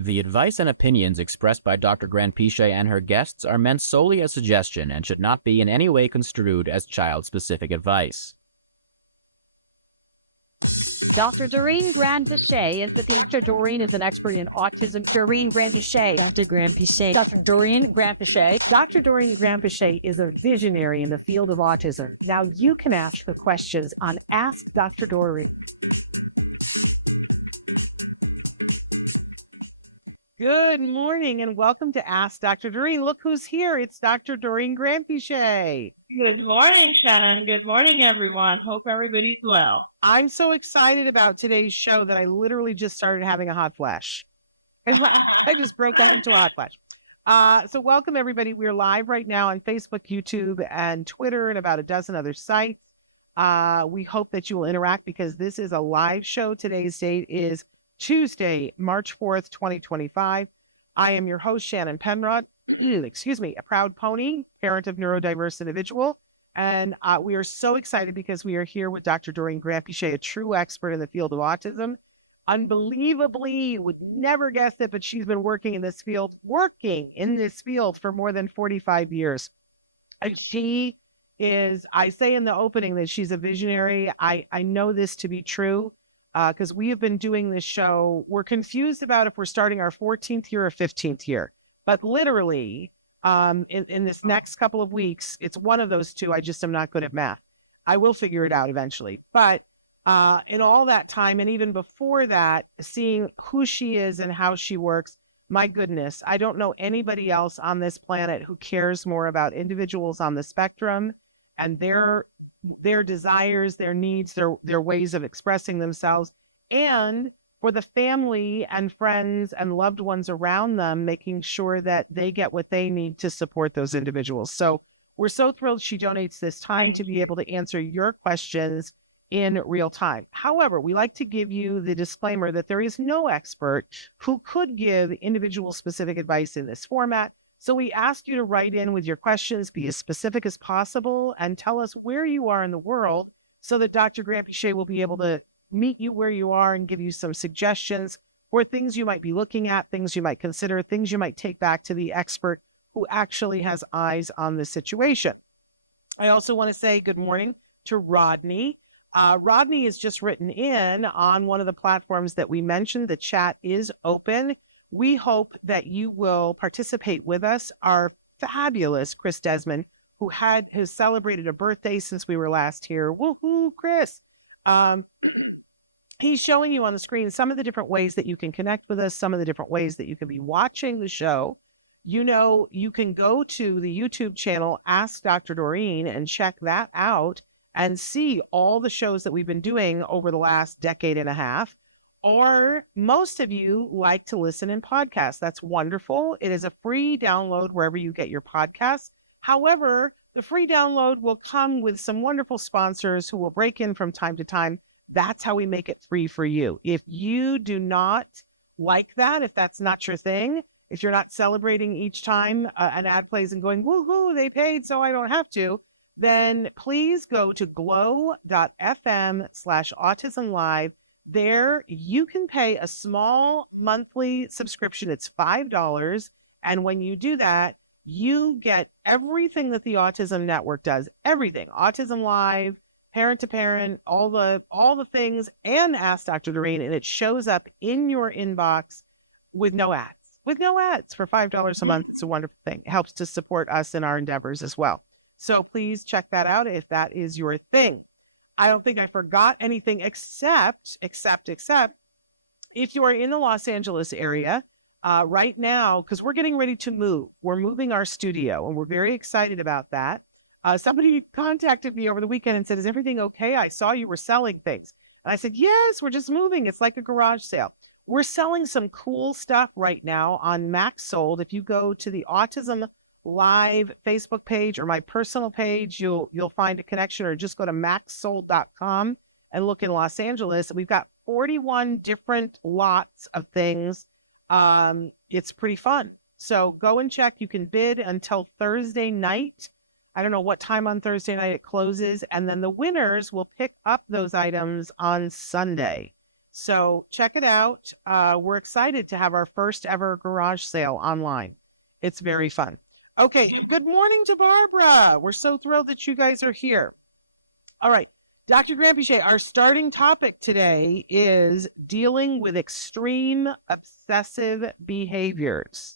The advice and opinions expressed by Dr. Granpeesheh and her guests are meant solely as suggestion and should not be in any way construed as child-specific advice. Dr. Doreen Granpeesheh is the teacher. Doreen is an expert in autism. Doreen Granpeesheh. Dr. Granpeesheh. Dr. Doreen Granpeesheh. Dr. Doreen Granpeesheh is a visionary in the field of autism. Now you can ask the questions on Ask Dr. Doreen. Good morning and welcome to Ask Dr. Doreen. Look who's here. It's Dr. Doreen Granpeesheh. Good morning, Shannon. Good morning, everyone. Hope everybody's well. I'm so excited about today's show that I literally just started having a hot flash. I just broke out into a hot flash. So welcome, everybody. We're live right now on Facebook, YouTube, and Twitter, and about a dozen other sites. We hope that you will interact because this is a live show. Today's date is Tuesday, March 4th, 2025. I am your host, Shannon Penrod, a proud pony, parent of neurodiverse individual. And we are so excited because we are here with Dr. Doreen Granpeesheh, a true expert in the field of autism. Unbelievably, would never guess it, but she's been working in this field for more than 45 years. And she is, I say in the opening that she's a visionary. I know this to be true. Because we have been doing this show. We're confused about if we're starting our 14th year or 15th year. But literally, in this next couple of weeks, it's one of those two. I just am not good at math. I will figure it out eventually. But in all that time, and even before that, seeing who she is and how she works, my goodness, I don't know anybody else on this planet who cares more about individuals on the spectrum and their desires, their needs, their ways of expressing themselves, and for the family and friends and loved ones around them, making sure that they get what they need to support those individuals. So we're so thrilled she donates this time to be able to answer your questions in real time. However, we like to give you the disclaimer that there is no expert who could give individual specific advice in this format. So we ask you to write in with your questions, be as specific as possible, and tell us where you are in the world so that Dr. Granpeesheh will be able to meet you where you are and give you some suggestions for things you might be looking at, things you might consider, things you might take back to the expert who actually has eyes on the situation. I also want to say good morning to Rodney. Rodney has just written in on one of the platforms that we mentioned. The chat is open. We hope that you will participate with us. Our fabulous Chris Desmond, who has celebrated a birthday since we were last here. Woohoo, Chris. He's showing you on the screen some of the different ways that you can connect with us, some of the different ways that you can be watching the show. You know, you can go to the YouTube channel, Ask Dr. Doreen, and check that out and see all the shows that we've been doing over the last decade and a half. Or most of you like to listen in podcasts. That's wonderful. It is a free download wherever you get your podcasts. However, the free download will come with some wonderful sponsors who will break in from time to time. That's how we make it free for you. If you do not like that, if that's not your thing, if you're not celebrating each time an ad plays and going, woohoo, they paid, so I don't have to, then please go to glow.fm/autism-live. There, you can pay a small monthly subscription. It's $5. And when you do that, you get everything that the Autism Network does, everything. Autism Live, parent to parent, all the things, and Ask Dr. Doreen. And it shows up in your inbox with no ads. With no ads for $5 a month. It's a wonderful thing. It helps to support us in our endeavors as well. So please check that out if that is your thing. I don't think I forgot anything except if you are in the Los Angeles area right now, because we're getting ready to move. We're moving our studio, and we're very excited about that. Somebody contacted me over the weekend and said, is everything okay? I saw you were selling things. And I said, yes, we're just moving. It's like a garage sale. We're selling some cool stuff right now on Max Sold. If you go to the Autism Live Facebook page or my personal page, you'll find a connection, or just go to maxsold.com and look in Los Angeles. We've got 41 different lots of things. It's pretty fun. So go and check. You can bid until Thursday night. I don't know what time on Thursday night it closes. And then the winners will pick up those items on Sunday. So check it out. We're excited to have our first ever garage sale online. It's very fun. Okay, good morning to Barbara. We're so thrilled that you guys are here. All right, Dr. Granpeesheh, our starting topic today is dealing with extreme obsessive behaviors.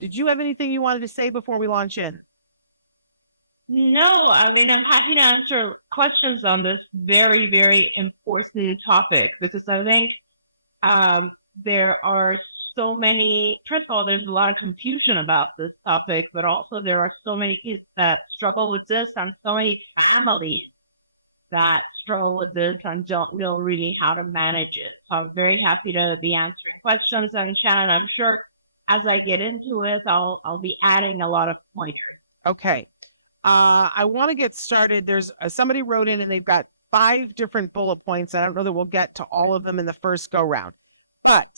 Did you have anything you wanted to say before we launch in? No, I mean, I'm happy to answer questions on this very, very important topic because I think there are so many, first of all, there's a lot of confusion about this topic, but also there are so many kids that struggle with this and so many families that struggle with this and don't know really how to manage it. So I'm very happy to be answering questions. And Shannon, I'm sure as I get into it, I'll be adding a lot of pointers. Okay. I want to get started. There's somebody wrote in and they've got 5 different bullet points. I don't know that we'll get to all of them in the first go round. But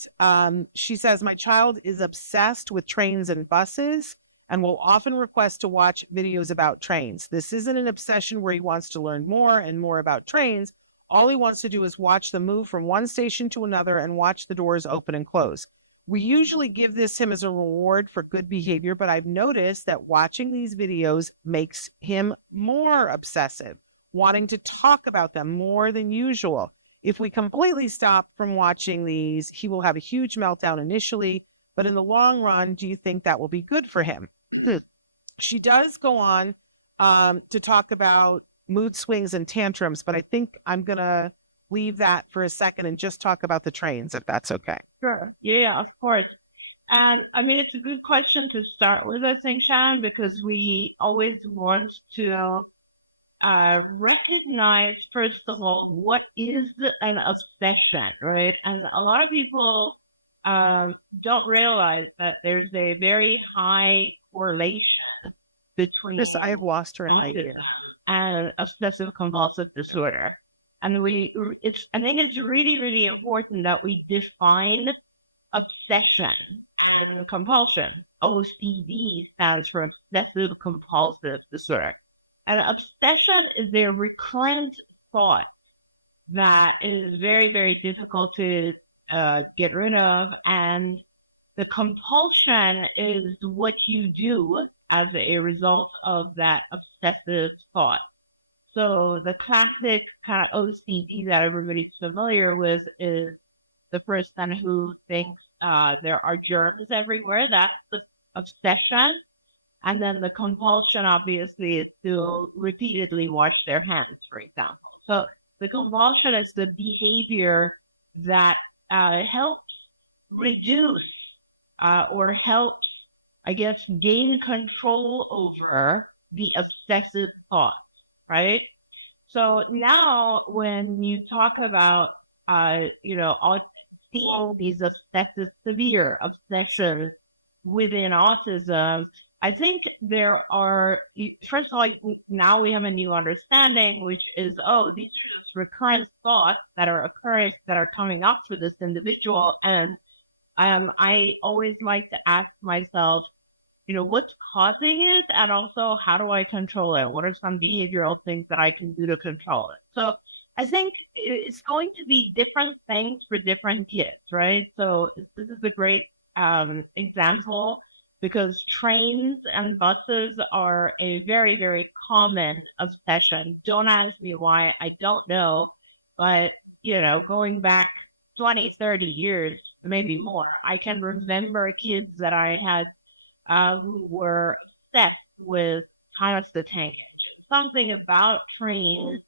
she says, my child is obsessed with trains and buses and will often request to watch videos about trains. This isn't an obsession where he wants to learn more and more about trains. All he wants to do is watch them move from one station to another and watch the doors open and close. We usually give this him as a reward for good behavior, but I've noticed that watching these videos makes him more obsessive, wanting to talk about them more than usual. If we completely stop from watching these, he will have a huge meltdown initially, but in the long run, do you think that will be good for him? She does go on to talk about mood swings and tantrums, but I think I'm going to leave that for a second and just talk about the trains, if that's okay. Sure. Yeah, of course. And I mean, it's a good question to start with, I think, Shannon, because we always want to recognize, first of all, what is an obsession, right? And a lot of people don't realize that there's a very high correlation between Yes, I have lost her in my ear. and obsessive compulsive disorder. And I think it's really, really important that we define obsession and compulsion. OCD stands for obsessive compulsive disorder. And obsession is a recurrent thought that is very, very difficult to get rid of. And the compulsion is what you do as a result of that obsessive thought. So the classic kind of OCD that everybody's familiar with is the person who thinks there are germs everywhere. That's the obsession. And then the compulsion, obviously, is to repeatedly wash their hands, for example. So the compulsion is the behavior that helps reduce or helps, I guess, gain control over the obsessive thoughts, right? So now when you talk about, seeing these obsessive, severe obsessions within autism, I think there are, first of all, now we have a new understanding, which is, these are just recurrent thoughts that are occurring, that are coming up for this individual. And I always like to ask myself, what's causing it? And also, how do I control it? What are some behavioral things that I can do to control it? So I think it's going to be different things for different kids, right? So this is a great example because trains and buses are a very, very common obsession. Don't ask me why, I don't know. But, going back 20, 30 years, maybe more, I can remember kids that I had who were obsessed with constant tank. Something about trains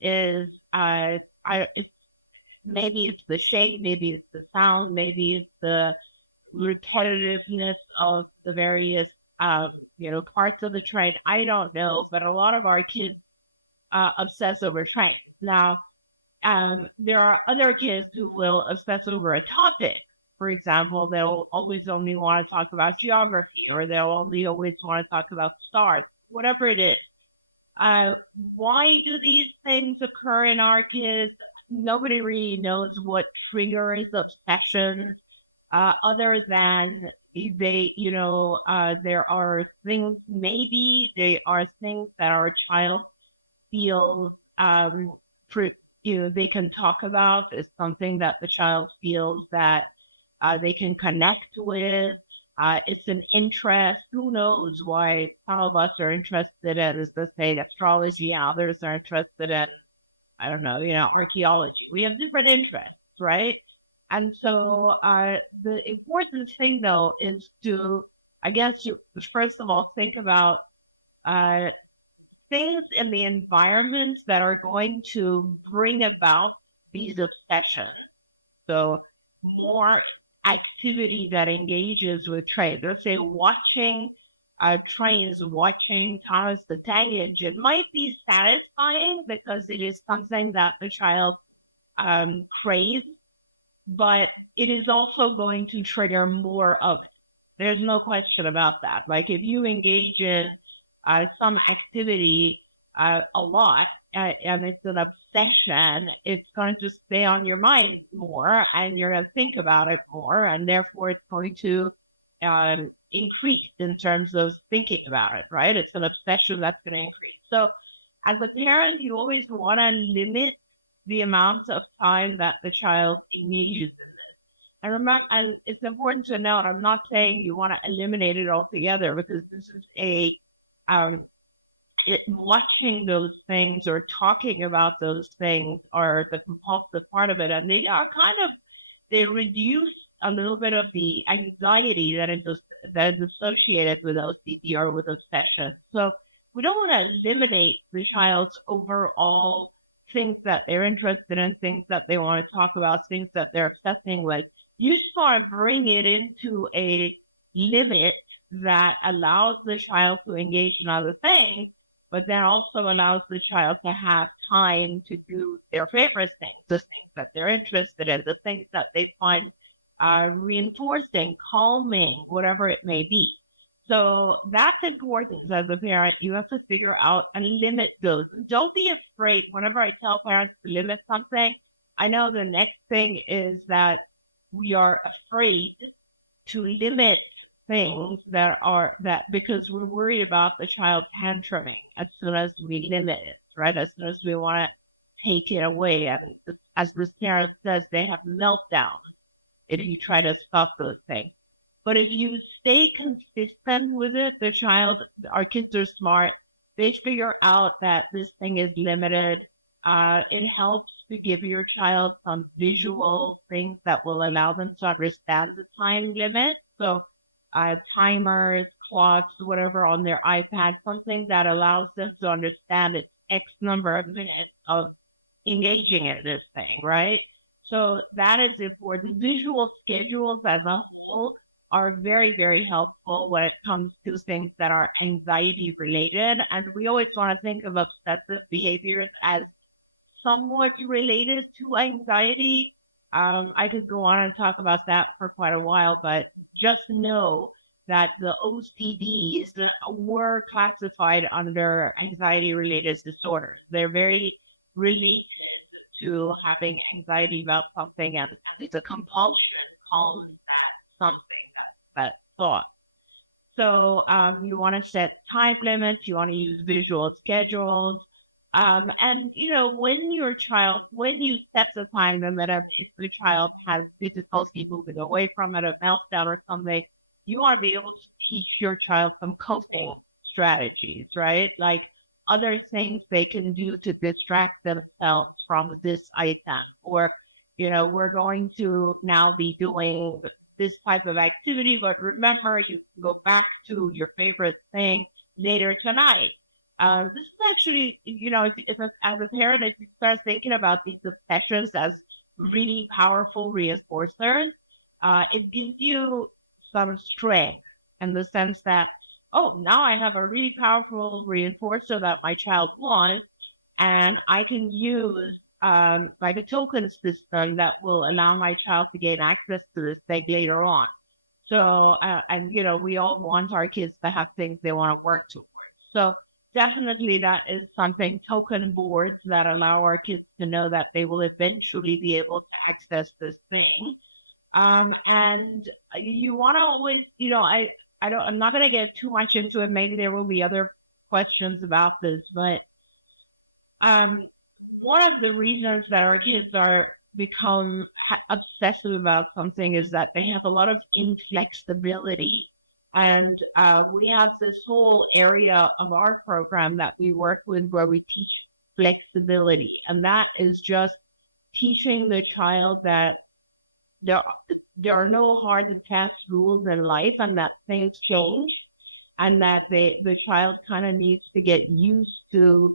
is, maybe it's the shape, maybe it's the sound, maybe it's the repetitiveness of the various, parts of the train. I don't know, but a lot of our kids obsess over trains. Now, there are other kids who will obsess over a topic. For example, they'll always only want to talk about geography, or they'll only always want to talk about stars, whatever it is. Why do these things occur in our kids? Nobody really knows what triggers obsession, other than there are things, maybe they are things that our child feels they can talk about. It's something that the child feels that they can connect with. It's an interest. Who knows why some of us are interested in, as they say, astrology, and others are interested in, I don't know, archaeology. We have different interests, right? And so the important thing, though, is to, I guess, you first of all think about uh, things in the environment that are going to bring about these obsessions. So more activity that engages with trains. Let's say watching trains, watching Thomas the Tank Engine might be satisfying because it is something that the child craves, but it is also going to trigger more of it. There's no question about that. Like if you engage in some activity a lot and it's an obsession, it's going to stay on your mind more and you're going to think about it more. And therefore, it's going to increase in terms of thinking about it, right? It's an obsession that's going to increase. So, as a parent, you always want to limit the amount of time that the child engages. And remember, and it's important to note, I'm not saying you want to eliminate it altogether because this is um, watching those things or talking about those things are the compulsive part of it. And they are they reduce a little bit of the anxiety that is associated with OCD or with obsession. So we don't want to eliminate the child's overall things that they're interested in, things that they want to talk about, things that they're obsessing with. You start bringing it into a limit that allows the child to engage in other things, but then also allows the child to have time to do their favorite things, the things that they're interested in, the things that they find reinforcing, calming, whatever it may be. So that's important as a parent. You have to figure out and limit those. Don't be afraid. Whenever I tell parents to limit something, I know the next thing is that we are afraid to limit things that because we're worried about the child tantruming as soon as we limit it, right? As soon as we want to take it away. And as this parent says, they have meltdown if you try to stop those things. But if you stay consistent with it, our kids are smart. They figure out that this thing is limited. It helps to give your child some visual things that will allow them to understand the time limit. So timers, clocks, whatever on their iPad, something that allows them to understand it's X number of minutes of engaging in this thing, right? So that is important. Visual schedules as a whole are very, very helpful when it comes to things that are anxiety related. And we always want to think of obsessive behaviors as somewhat related to anxiety. I could go on and talk about that for quite a while, but just know that the OCDs were classified under anxiety related disorders. They're very related to having anxiety about something, and it's a compulsion called that something, that thought. So you want to set time limits, you want to use visual schedules. And when you set the time limit, if the child has difficulty moving away from it, a meltdown or something, you want to be able to teach your child some coping strategies, right? Like other things they can do to distract themselves from this item, or we're going to now be doing this type of activity, but remember, you can go back to your favorite thing later tonight. This is actually, as a parent, if you start thinking about these obsessions as really powerful reinforcers, it gives you some strength in the sense that, oh, now I have a really powerful reinforcer that my child wants, and I can use like a token system that will allow my child to gain access to this thing later on. So, and we all want our kids to have things they want to work towards. So definitely that is something, token boards that allow our kids to know that they will eventually be able to access this thing. And you want to always, I'm not going to get too much into it. Maybe there will be other questions about this, but one of the reasons that our kids are become obsessive about something is that they have a lot of inflexibility. And we have this whole area of our program that we work with where we teach flexibility. And that is just teaching the child that there, there are no hard and fast rules in life and that things change and that the child kind of needs to get used to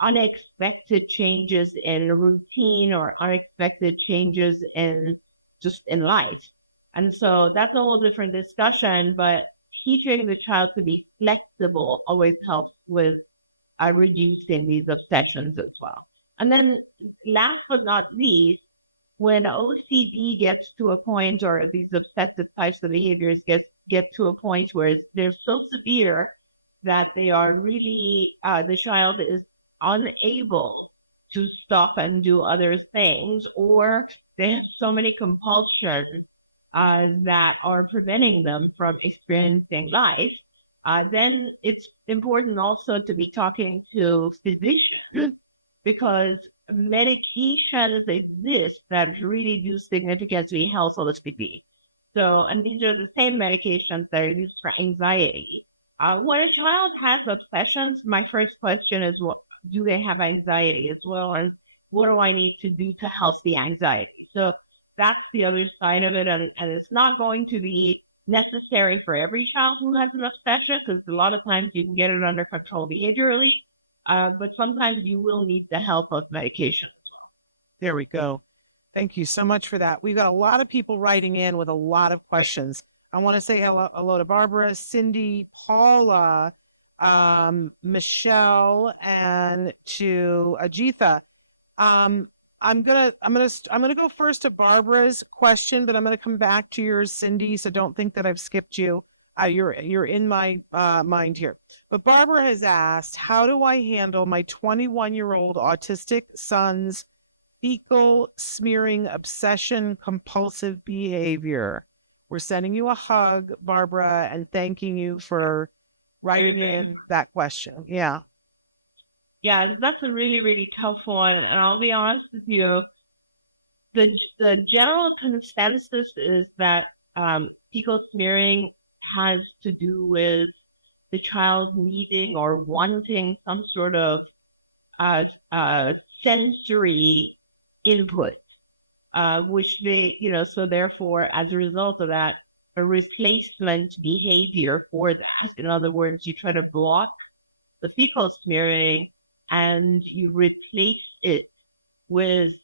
unexpected changes in a routine or unexpected changes in just in life. And so that's a whole different discussion, but teaching the child to be flexible always helps with reducing these obsessions as well. And then last but not least, when OCD gets to a point or these obsessive types of behaviors get to a point where they're so severe that they are really, the child is unable to stop and do other things, or they have so many compulsions that are preventing them from experiencing life, then it's important also to be talking to physicians because medications exist that really do significantly help OCD. So, and these are the same medications that are used for anxiety. When a child has obsessions, my first question is, what do they have anxiety as well as what do I need to do to help the anxiety? So that's the other side of it. And it's not going to be necessary for every child who has an obsession because a lot of times you can get it under control behaviorally, but sometimes you will need the help of medication. There we go. Thank you so much for that. We've got a lot of people writing in with a lot of questions. I want to say hello to Barbara, Cindy, Paula, Michelle, and to Ajitha. I'm gonna go first to Barbara's question, but I'm gonna come back to yours, Cindy. So don't think that I've skipped you. You're in my mind here. But Barbara has asked, how do I handle my 21-year-old autistic son's fecal smearing obsession compulsive behavior? We're sending you a hug, Barbara, and thanking you for writing in that question. Yeah. Yeah, that's a really, really tough one. And I'll be honest with you, the general consensus is that fecal smearing has to do with the child needing or wanting some sort of sensory input, which they, so therefore, as a result of that, a replacement behavior for that. In other words, you try to block the fecal smearing and you replace it with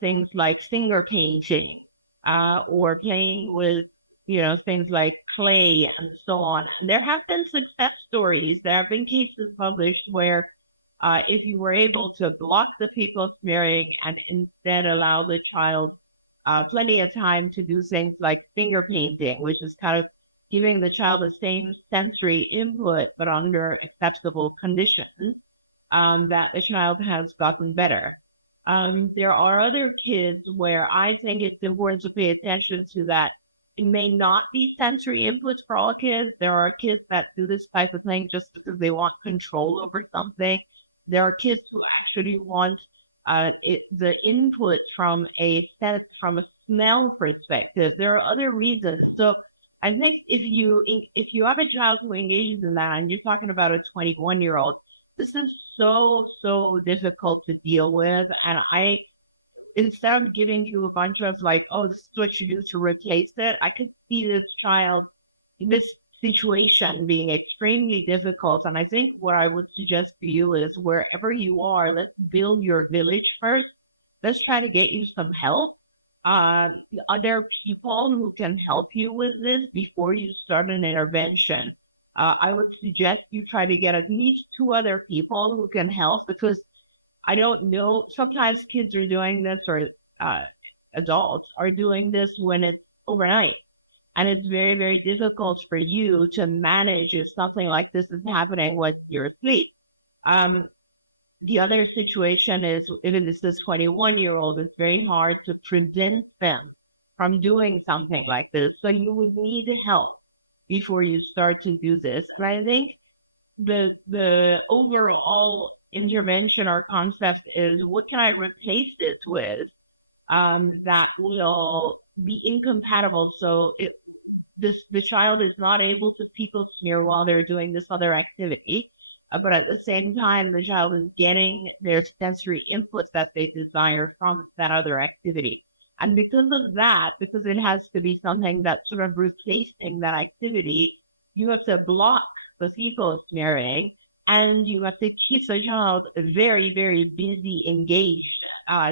things like finger painting or playing with, things like clay and so on. And there have been success stories. There have been cases published where if you were able to block the fecal smearing and instead allow the child plenty of time to do things like finger painting, which is kind of giving the child the same sensory input, but under acceptable conditions, that the child has gotten better. There are other kids where I think it's important to pay attention to that. It may not be sensory inputs for all kids. There are kids that do this type of thing just because they want control over something. There are kids who actually want the input from a smell perspective. There are other reasons. So I think if you have a child who engages in that, and you're talking about a 21-year-old, this is so difficult to deal with. And instead of giving you a bunch of like, oh, this is what you do to replace it, I could see this situation being extremely difficult. And I think what I would suggest for you is wherever you are, let's build your village first. Let's try to get you some help. Other people who can help you with this before you start an intervention. I would suggest you try to get at least 2 other people who can help, because I don't know, sometimes kids are doing this or adults are doing this when it's overnight. And it's very, very difficult for you to manage if something like this is happening when you're asleep. The other situation is, even this 21-year-old, it's very hard to prevent them from doing something like this. So you would need help before you start to do this. And I think the overall intervention or concept is what can I replace this with that will be incompatible. So the child is not able to fecal smear while they're doing this other activity, but at the same time, the child is getting their sensory inputs that they desire from that other activity. And because of that, because it has to be something that's sort of replacing that activity, you have to block the fecal smearing and you have to keep the child very, very busy, engaged,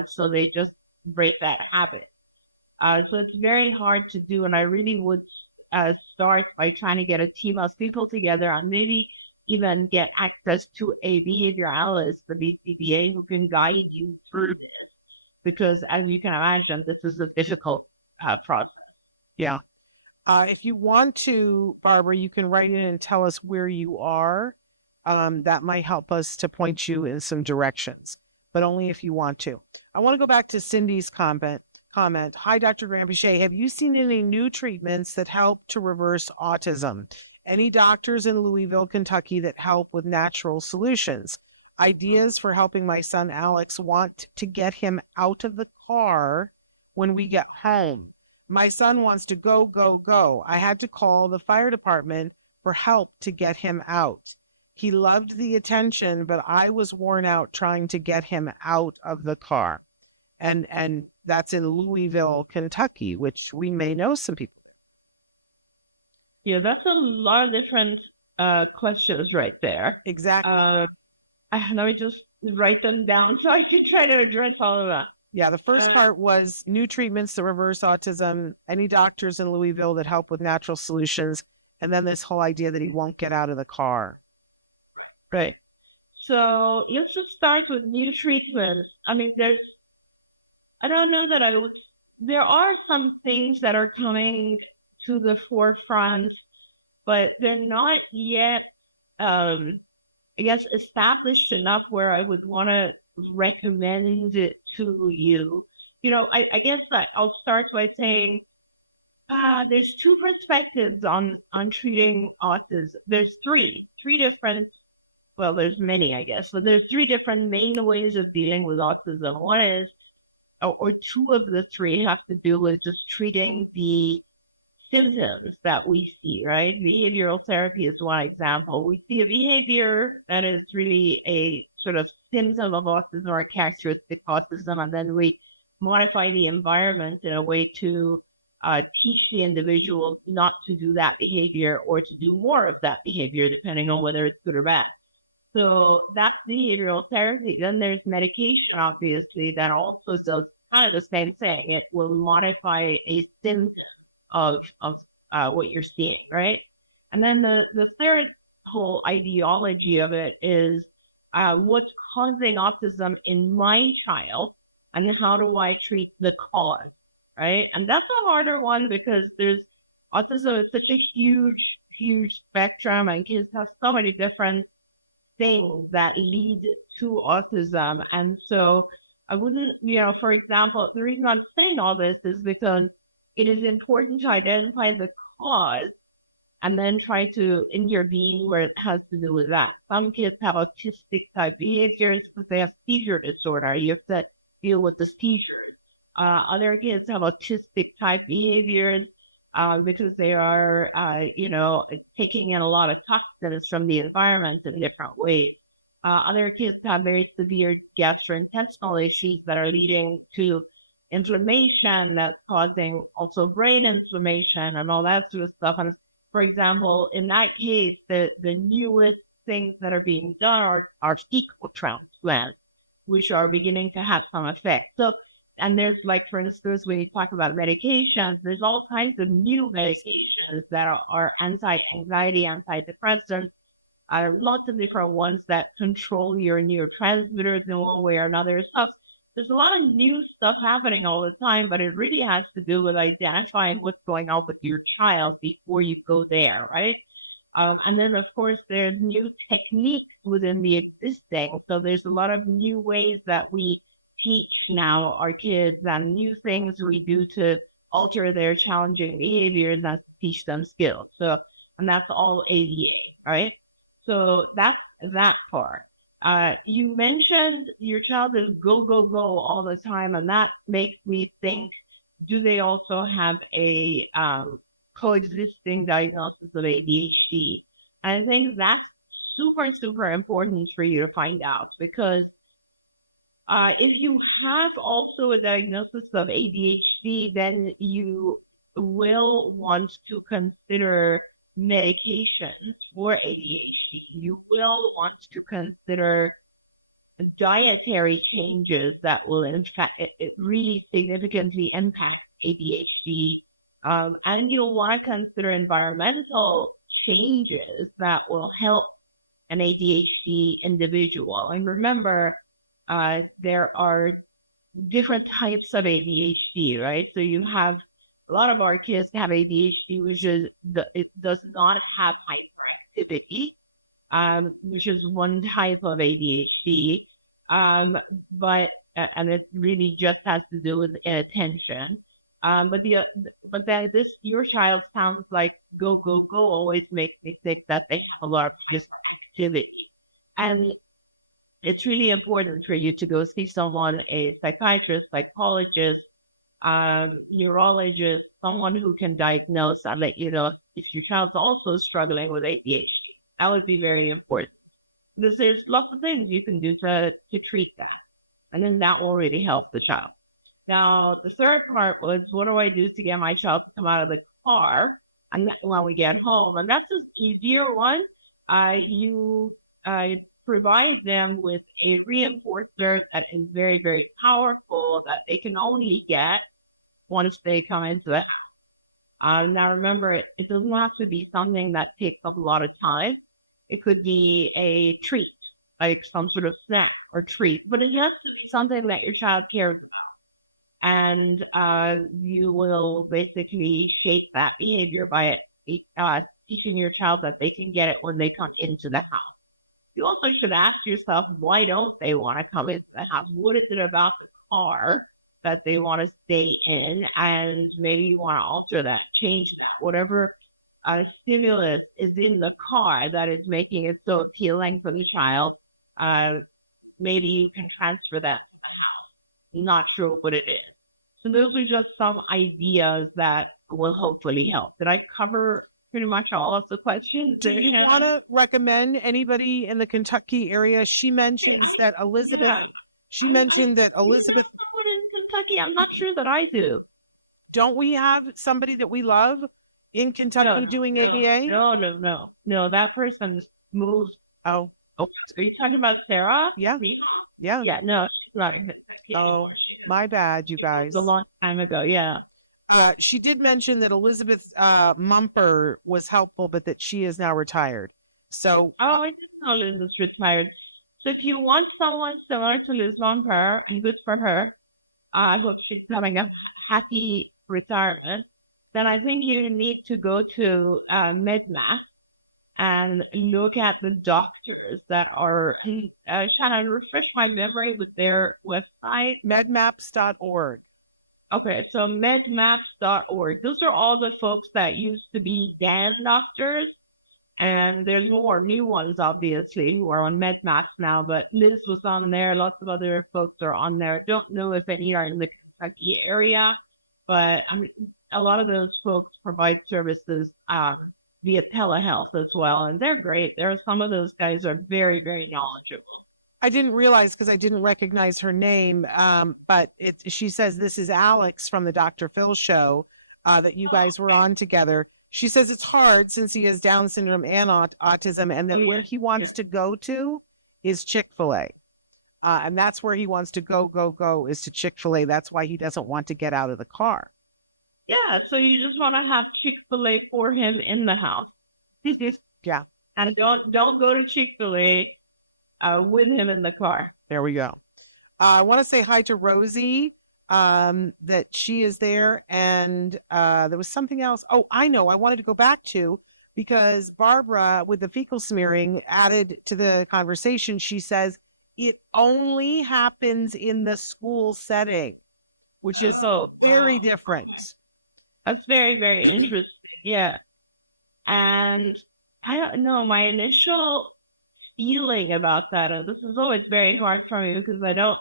so they just break that habit. So it's very hard to do, and I really would start by trying to get a team of people together and maybe even get access to a behavior analyst for BCBA who can guide you through this. Because as you can imagine, this is a difficult process. Yeah. If you want to, Barbara, you can write in and tell us where you are. That might help us to point you in some directions, but only if you want to. I want to go back to Cindy's comment. Hi, Dr. Granpeesheh. Have you seen any new treatments that help to reverse autism? Any doctors in Louisville, Kentucky that help with natural solutions? Ideas for helping my son Alex, want to get him out of the car when we get home. My son wants to go, go, go. I had to call the fire department for help to get him out. He loved the attention, but I was worn out trying to get him out of the car. And that's in Louisville, Kentucky, which we may know some people. Yeah, that's a lot of different questions right there. Exactly. Let me just write them down so I can try to address all of that. Yeah, the first part was new treatments to reverse autism, any doctors in Louisville that help with natural solutions, and then this whole idea that he won't get out of the car. Right. So let's just start with new treatments. I mean, I don't know that there are some things that are coming to the forefront, but they're not yet, I guess, established enough where I would want to recommend it to you. I guess that I'll start by saying there's two perspectives on treating autism. There's three different, well, there's many, I guess, but there's three different main ways of dealing with autism. One is, or two of the three have to do with just treating the symptoms that we see, right? Behavioral therapy is one example. We see a behavior that is really a sort of symptom of autism or a characteristic of autism, and then we modify the environment in a way to teach the individual not to do that behavior or to do more of that behavior, depending on whether it's good or bad. So that's behavioral therapy. Then there's medication, obviously, that also does kind of the same thing. It will modify a symptom of what you're seeing, right? And then the third whole ideology of it is what's causing autism in my child, and then how do I treat the cause, right? And that's a harder one because autism is such a huge spectrum, and kids have so many different things that lead to autism. And so I wouldn't, for example, the reason I'm saying all this is because it is important to identify the cause and then try to intervene where it has to do with that. Some kids have autistic type behaviors because they have seizure disorder. You have to deal with the seizures. Other kids have autistic type behaviors because they are, taking in a lot of toxins from the environment in different ways. Other kids have very severe gastrointestinal issues that are leading to inflammation that's causing also brain inflammation and all that sort of stuff. And for example, in that case, the newest things that are being done are fecal transplants, which are beginning to have some effect. So, and there's like, for instance, when you talk about medications, there's all kinds of new medications that are anti-anxiety, antidepressants, lots of different ones that control your neurotransmitters in one way or another. There's a lot of new stuff happening all the time, but it really has to do with identifying what's going on with your child before you go there, right? And then, of course, there's new techniques within the existing. So there's a lot of new ways that we teach now our kids and new things we do to alter their challenging behaviors and teach them skills. So, and that's all ADA, right? So that's that part. You mentioned your child is go, go, go all the time, and that makes me think, do they also have a coexisting diagnosis of ADHD? And I think that's super, super important for you to find out, because if you have also a diagnosis of ADHD, then you will want to consider medications for ADHD. You will want to consider dietary changes that will, in fact, it really significantly impact ADHD. And you'll want to consider environmental changes that will help an ADHD individual. And remember, there are different types of ADHD, right? So you have a lot of our kids have ADHD, which is it does not have hyperactivity, which is one type of ADHD, but and it really just has to do with attention. But this your child sounds like go go go always makes me think that they have a lot of hyperactivity, and it's really important for you to go see someone, a psychiatrist, psychologist, neurologist, someone who can diagnose and let you know if your child's also struggling with ADHD. That would be very important, because there's lots of things you can do to treat that, and then that will really help the child. Now, the third part was, what do I do to get my child to come out of the car and when we get home? And that's an easier one. You provide them with a reinforcer that is very, very powerful, that they can only get once they come into it. Now, remember, it doesn't have to be something that takes up a lot of time. It could be a treat, like some sort of snack or treat, but it has to be something that your child cares about. And you will basically shape that behavior by teaching your child that they can get it when they come into the house. You also should ask yourself, why don't they want to come into the house? What is it about the car that they want to stay in? And maybe you want to alter that, change that, whatever stimulus is in the car that is making it so appealing for the child. Maybe you can transfer that to the house. Not sure what it is. So those are just some ideas that will hopefully help. Did I cover pretty much all of the questions? Do you want to recommend anybody in the Kentucky area? She mentions that Elizabeth. Yeah. She mentioned that Elizabeth. Someone in Kentucky, I'm not sure that I do. Don't we have somebody that we love in Kentucky doing ABA? No. That person moved. Oh, are you talking about Sarah? Yeah. Yeah. No, she's not in Kentucky. Oh, my bad, you guys. It was a long time ago. Yeah. She did mention that Elizabeth Mumper was helpful, but that she is now retired. So, I didn't know Liz is retired. So if you want someone similar to Liz Mumper, and good for her, I hope she's having a happy retirement, then I think you need to go to MedMath and look at the doctors that are, Shannon, refresh my memory with their website. medmaps.org. Okay, so medmaps.org. Those are all the folks that used to be dance doctors. And there's more new ones, obviously, who are on MedMaps now. But Liz was on there. Lots of other folks are on there. Don't know if any are in the Kentucky area. But I mean, a lot of those folks provide services via telehealth as well. And they're great. There are some of those guys are very, very knowledgeable. I didn't realize because I didn't recognize her name, but she says this is Alex from the Dr. Phil show that you guys were on together. She says it's hard since he has Down syndrome and autism, and that where he wants to go to is Chick-fil-A. And that's where he wants to go is to Chick-fil-A. That's why he doesn't want to get out of the car. Yeah, so you just want to have Chick-fil-A for him in the house. Yeah. And don't go to Chick-fil-A with him in the car. There we go. I want to say hi to Rosie, that she is there. And there was something else. Oh, I know. I wanted to go back to, because Barbara with the fecal smearing added to the conversation. She says it only happens in the school setting, which is so very different. That's very, very interesting. Yeah. And I don't know, my initial feeling about that. And this is always very hard for me because I don't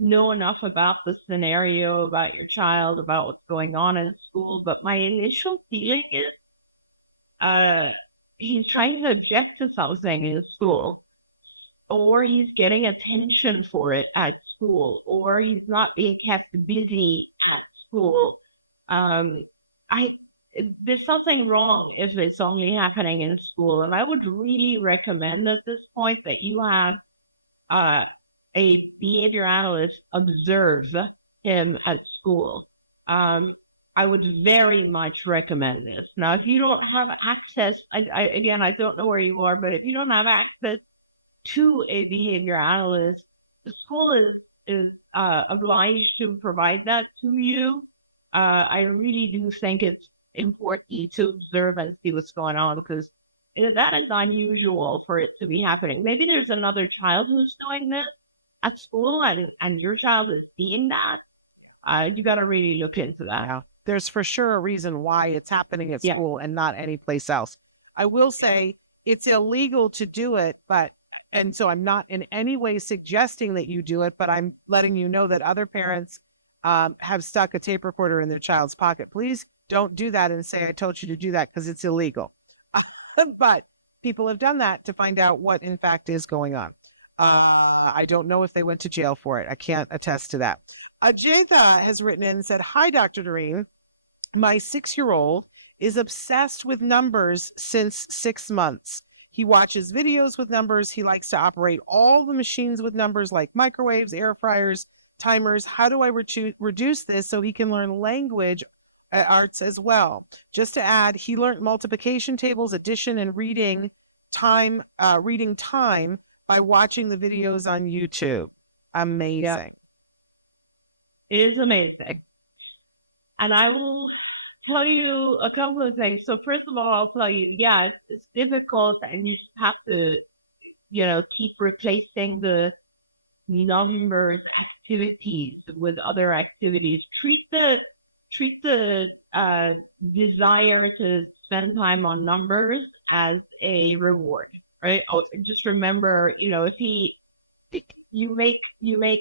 know enough about the scenario, about your child, about what's going on in school. But my initial feeling is he's trying to object to something in school, or he's getting attention for it at school, or he's not being kept busy at school. Um, there's something wrong if it's only happening in school, and I would really recommend at this point that you have a behavior analyst observe him at school. I would very much recommend this. Now, if you don't have access, again, I don't know where you are, but if you don't have access to a behavior analyst, the school is obliged to provide that to you. I really do think it's important to observe and see what's going on because that is unusual for it to be happening. Maybe there's another child who's doing this at school and your child is seeing that. You got to really look into that. Yeah. There's for sure a reason why it's happening at Yeah. school and not anyplace else. I will say it's illegal to do it, and so I'm not in any way suggesting that you do it, but I'm letting you know that other parents have stuck a tape recorder in their child's pocket. Please don't do that and say, I told you to do that because it's illegal. But people have done that to find out what in fact is going on. I don't know if they went to jail for it. I can't attest to that. Jatha has written in and said, hi, Dr. Doreen. My 6-year-old is obsessed with numbers since 6 months. He watches videos with numbers. He likes to operate all the machines with numbers like microwaves, air fryers, timers. How do I reduce this so he can learn language arts as well? Just to add, he learned multiplication tables, addition, and reading time by watching the videos on YouTube. Amazing. Yeah. It is amazing. And I will tell you a couple of things. So first of all, I'll tell you, yeah, it's difficult and you just have to, keep replacing the numbers activities with other activities. Treat the desire to spend time on numbers as a reward, right? Oh, just remember, if you make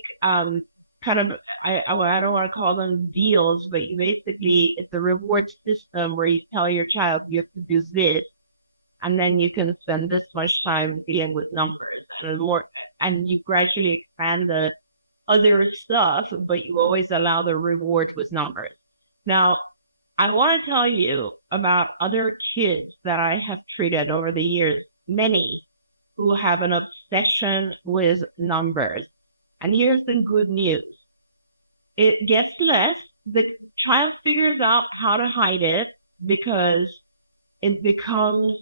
kind of, I don't want to call them deals, but it's a reward system where you tell your child you have to do this, and then you can spend this much time dealing with numbers and you gradually expand the other stuff, but you always allow the reward with numbers. Now, I want to tell you about other kids that I have treated over the years, many who have an obsession with numbers. And here's the good news. It gets less. The child figures out how to hide it because it becomes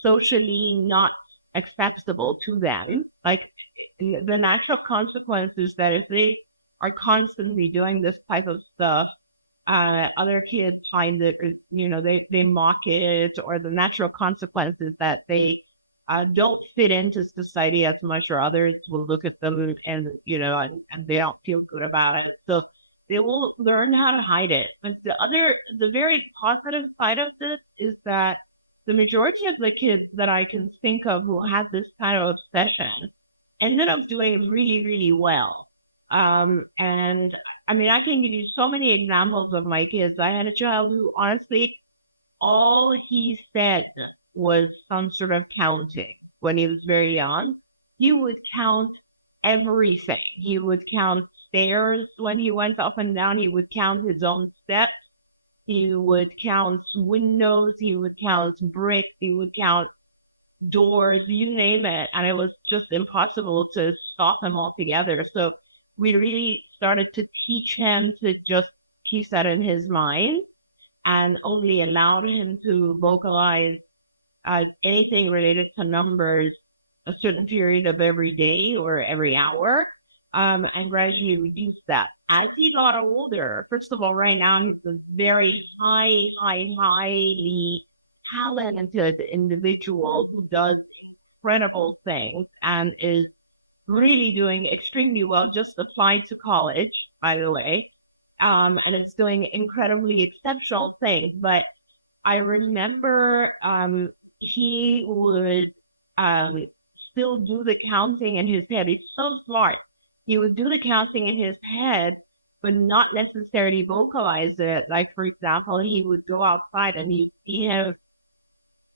socially not acceptable to them. Like the natural consequence is that if they are constantly doing this type of stuff, other kids find it, they mock it, or the natural consequences that they don't fit into society as much, or others will look at them and they don't feel good about it. So they will learn how to hide it. But the very positive side of this is that the majority of the kids that I can think of who had this kind of obsession ended up doing really, really well. And I mean, I can give you so many examples of my kids. I had a child who honestly, all he said was some sort of counting when he was very young. He would count everything. He would count stairs when he went up and down. He would count his own steps. He would count windows. He would count bricks. He would count doors, you name it. And it was just impossible to stop him altogether. So we really started to teach him to just keep that in his mind and only allowed him to vocalize anything related to numbers a certain period of every day or every hour, and gradually reduce that. As he got older, first of all, right now he's a very highly talented individual who does incredible things and is really doing extremely well, just applied to college, by the way, and it's doing incredibly exceptional things. But I remember he would still do the counting in his head. He's so smart. He would do the counting in his head, but not necessarily vocalize it. Like, for example, he would go outside and he'd see him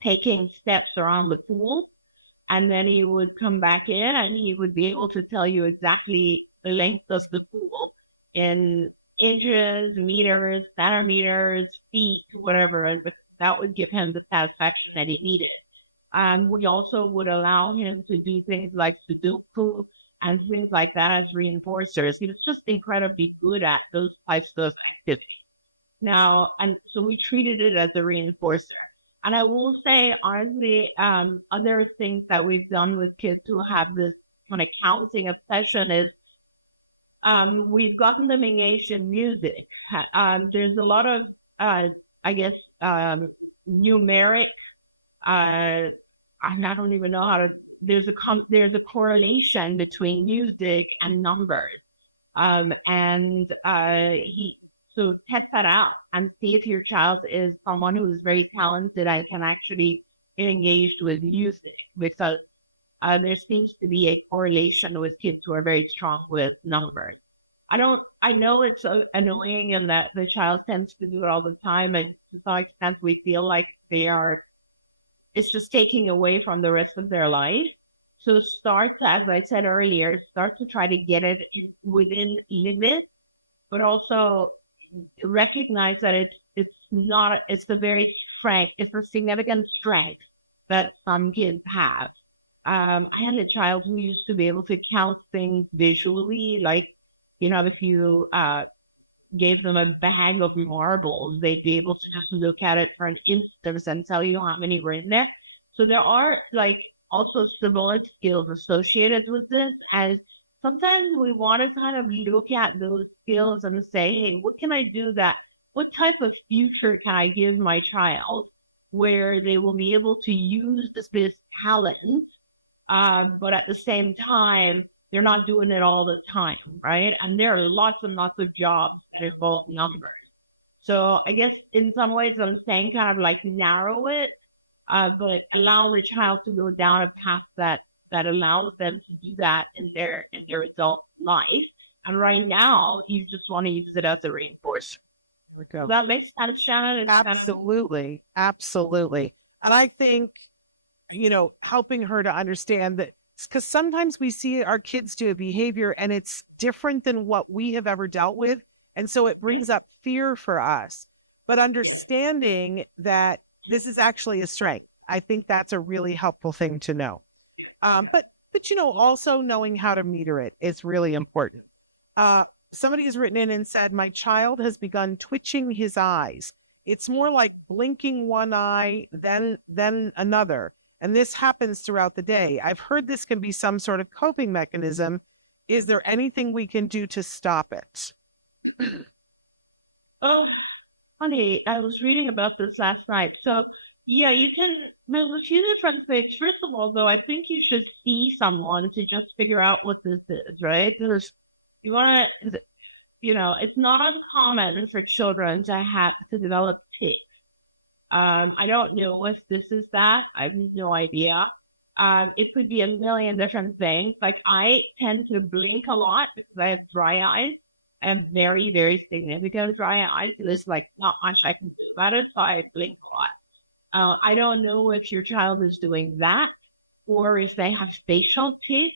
taking steps around the pool, and then he would come back in and he would be able to tell you exactly the length of the pool in inches, meters, centimeters, feet, whatever. And that would give him the satisfaction that he needed. And we also would allow him to do things like Sudoku and things like that as reinforcers. He was just incredibly good at those types of activities. Now, and so we treated it as a reinforcer. And I will say, honestly, other things that we've done with kids who have this kind of counting obsession is we've gotten them engaged in music. There's a lot of, I guess, numeric. I don't even know how to. There's a correlation between music and numbers, so test that out and see if your child is someone who is very talented and can actually get engaged with music, because there seems to be a correlation with kids who are very strong with numbers. I know it's annoying and that the child tends to do it all the time, and to some extent we feel like it's just taking away from the rest of their life. So start, as I said earlier, start to try to get it within limits, but also recognize that it's a significant strength that some kids have. I had a child who used to be able to count things visually, like, if you gave them a bag of marbles, they'd be able to just look at it for an instant and tell you how many were in there. So there are also symbolic skills associated with this, and sometimes we want to kind of look at those skills and say, hey, what can I do what type of future can I give my child where they will be able to use this talent, but at the same time, they're not doing it all the time, right? And there are lots and lots of jobs that involve numbers. So I guess in some ways I'm saying kind of narrow it, but allow the child to go down a path that allows them to do that in their adult life. And right now, you just want to use it as a reinforcer. Does that make sense, Shannon? Absolutely. Absolutely. And I think, helping her to understand that, because sometimes we see our kids do a behavior and it's different than what we have ever dealt with. And so it brings up fear for us. But understanding that this is actually a strength, I think that's a really helpful thing to know. But also knowing how to meter it is really important. Somebody has written in and said, my child has begun twitching his eyes. It's more like blinking one eye, then another. And this happens throughout the day. I've heard this can be some sort of coping mechanism. Is there anything we can do to stop it? Oh, honey, I was reading about this last night. So, yeah, you can. There's a few different things. First of all, though, I think you should see someone to just figure out what this is, right? You want to, it's not uncommon for children to develop tics. I don't know if this is that. I have no idea. It could be a million different things. Like, I tend to blink a lot because I have dry eyes. I have very, very significant dry eyes. There's not much I can do about it, so I blink a lot. I don't know if your child is doing that or if they have facial tics.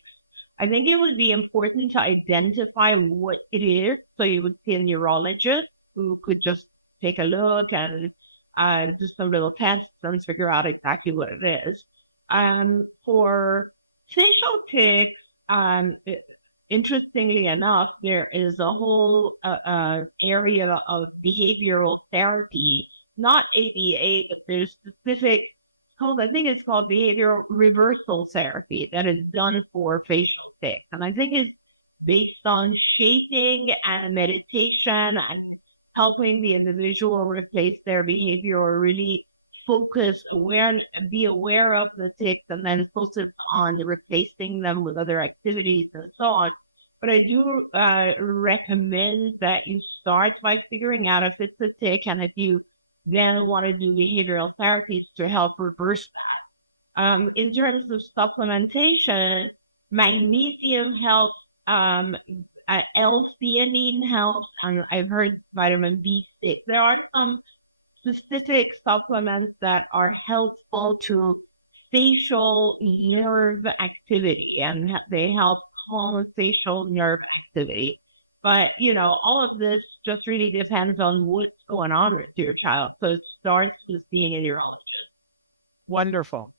I think it would be important to identify what it is. So you would see a neurologist who could just take a look and do some little tests and figure out exactly what it is. For facial tics, interestingly enough, there is a whole area of behavioral therapy, not ABA, but there's specific, I think it's called behavioral reversal therapy that is done for facial tics. And I think it's based on shaping and meditation and helping the individual replace their behavior or really be aware of the tics and then focus on replacing them with other activities and so on. But I do recommend that you start by figuring out if it's a tic, and if you then want to do behavioral therapies to help reverse In terms of supplementation, magnesium helps, L-theanine helps, and I've heard vitamin B6. There are some specific supplements that are helpful to facial nerve activity, and they help calm facial nerve activity. But, all of this just really depends on what's going on with your child. So it starts with being a neurologist. Wonderful.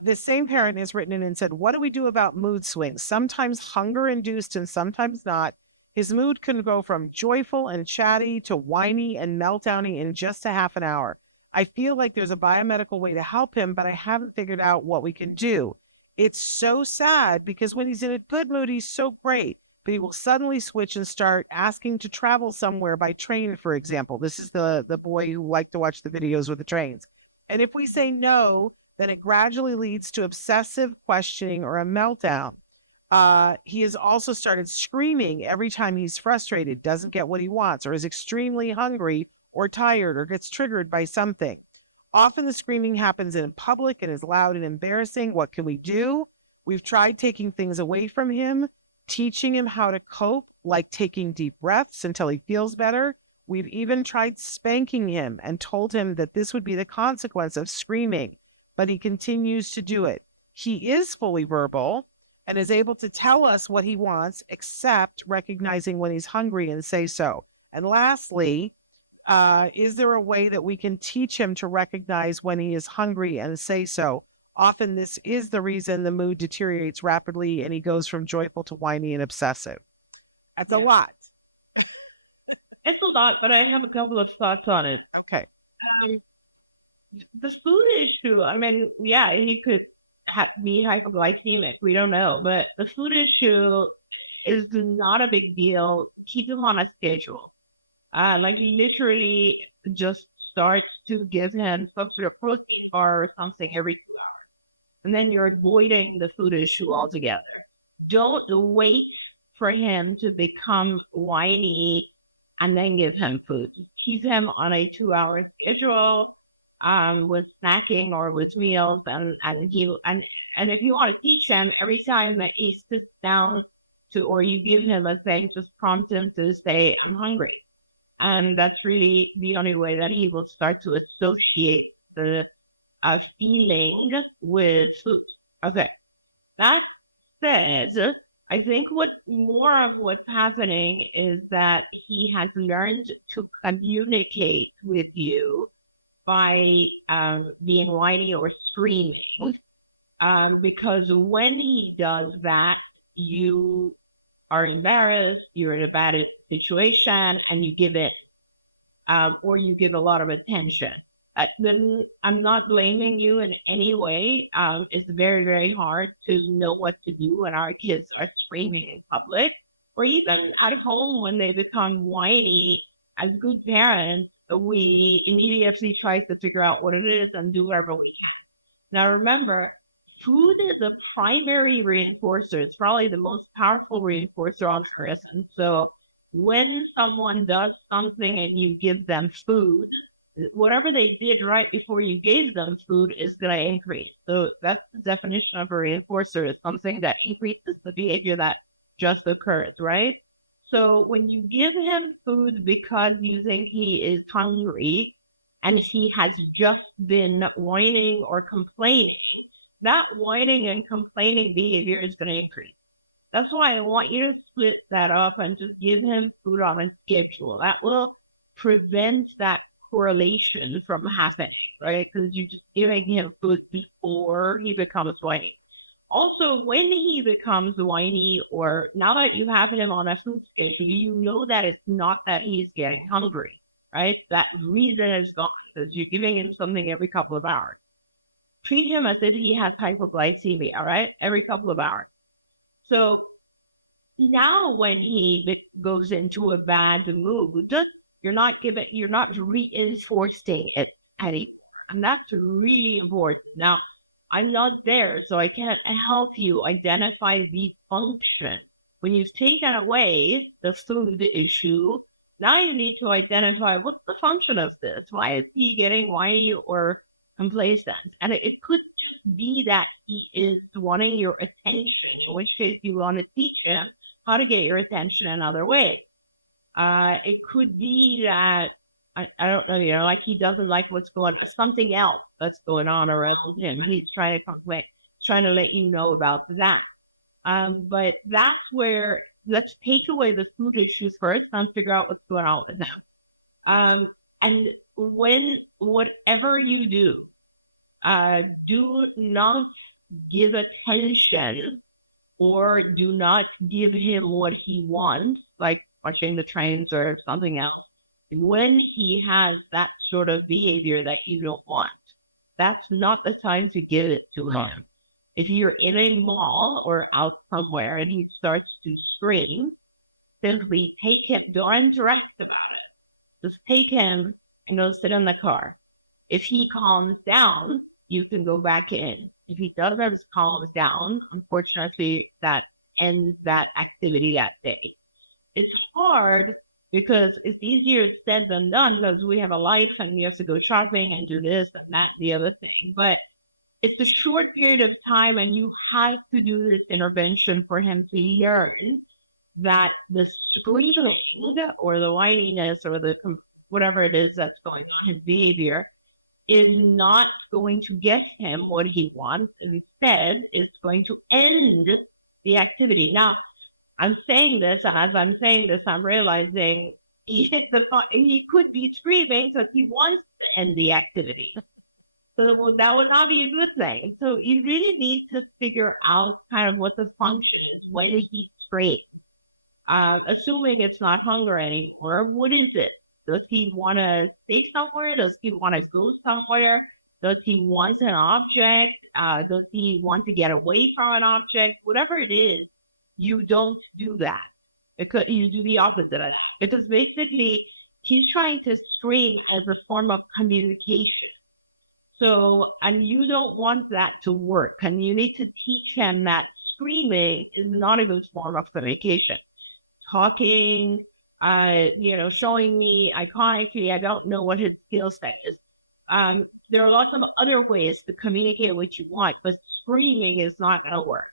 This same parent has written in and said, what do we do about mood swings? Sometimes hunger induced and sometimes not. His mood can go from joyful and chatty to whiny and meltdowny in just a half an hour. I feel like there's a biomedical way to help him, but I haven't figured out what we can do. It's so sad because when he's in a good mood, he's so great, but he will suddenly switch and start asking to travel somewhere by train, for example. This is the boy who liked to watch the videos with the trains. And if we say no, then it gradually leads to obsessive questioning or a meltdown. He has also started screaming every time he's frustrated, doesn't get what he wants, or is extremely hungry or tired or gets triggered by something. Often the screaming happens in public and is loud and embarrassing. What can we do? We've tried taking things away from him, teaching him how to cope, like taking deep breaths until he feels better. We've even tried spanking him and told him that this would be the consequence of screaming, but he continues to do it. He is fully verbal and is able to tell us what he wants, except recognizing when he's hungry and say so. And lastly, is there a way that we can teach him to recognize when he is hungry and say so? Often this is the reason the mood deteriorates rapidly and he goes from joyful to whiny and obsessive. That's a lot. It's a lot, but I have a couple of thoughts on it. Okay. The food issue, I mean, yeah, he could be hypoglycemic. We don't know. But the food issue is not a big deal. Keep him on a schedule. Literally just starts to give him some sort of protein bar or something every 2 hours. And then you're avoiding the food issue altogether. Don't wait for him to become whiny and then give him food. Keep him on a 2-hour schedule with snacking or with meals. And if you want to teach him, every time that he sits down or you give him a thing, just prompt him to say, I'm hungry. And that's really the only way that he will start to associate the feeling with food. Okay. That said, I think what's happening is that he has learned to communicate with you by being whiny or screaming. Because when he does that, you are embarrassed, you're in a bad situation, and you give it, or you give a lot of attention. Then I'm not blaming you in any way. It's very, very hard to know what to do when our kids are screaming in public, or even at home when they become whiny. As good parents, we immediately try to figure out what it is and do whatever we can. Now remember, food is a primary reinforcer. It's probably the most powerful reinforcer on earth. And so when someone does something and you give them food, whatever they did right before you gave them food is going to increase. So that's the definition of a reinforcer. It's something that increases the behavior that just occurs, right? So when you give him food because you think he is hungry and he has just been whining or complaining, that whining and complaining behavior is going to increase. That's why I want you to split that up and just give him food on a schedule. That will prevent that correlation from happening, right? Because you're just giving him food before he becomes whiny. Also, when he becomes whiny, or now that you have him on a food schedule, you know that it's not that he's getting hungry, right? That reason is gone because you're giving him something every couple of hours. Treat him as if he has hypoglycemia, all right? Every couple of hours. So now when he goes into a bad mood, you're not reinforcing it anymore. And that's really important. Now, I'm not there, so I can't help you identify the function. When you've taken away the food issue, now you need to identify what's the function of this. Why is he getting whiny or complacent? And it could be that he is wanting your attention, in which case you want to teach him how to get your attention another way. It could be that, I don't know, like he doesn't like what's going on, something else that's going on around him. He's trying to complain, trying to let you know about that. But that's where, let's take away the food issues first and figure out what's going on with them. And whatever you do not give attention or do not give him what he wants, like watching the trains or something else, when he has that sort of behavior that you don't want. That's not the time to give it to him. If you're in a mall or out somewhere and he starts to scream, simply take him, don't interact about it. Just take him and go sit in the car. If he calms down, you can go back in. If he doesn't calm down, unfortunately, that ends that activity that day. It's hard because it's easier said than done because we have a life and we have to go shopping and do this and that and the other thing. But it's a short period of time and you have to do this intervention for him to learn that the screaming or the whininess or the whatever it is that's going on in behavior is not going to get him what he wants. Instead, it's going to end the activity. Now, I'm saying this, and as I'm saying this, I'm realizing he could be screaming because he wants to end the activity. So that would not be a good thing. So you really need to figure out kind of what the function is. When he screams, assuming it's not hunger anymore, what is it? Does he want to stay somewhere? Does he want to go somewhere? Does he want an object? Does he want to get away from an object? Whatever it is, you don't do that. You do the opposite of that. Because basically, he's trying to scream as a form of communication. So, and you don't want that to work. And you need to teach him that screaming is not a good form of communication. Talking, showing me iconically, I don't know what his skill set is. There are lots of other ways to communicate what you want, but screaming is not going to work.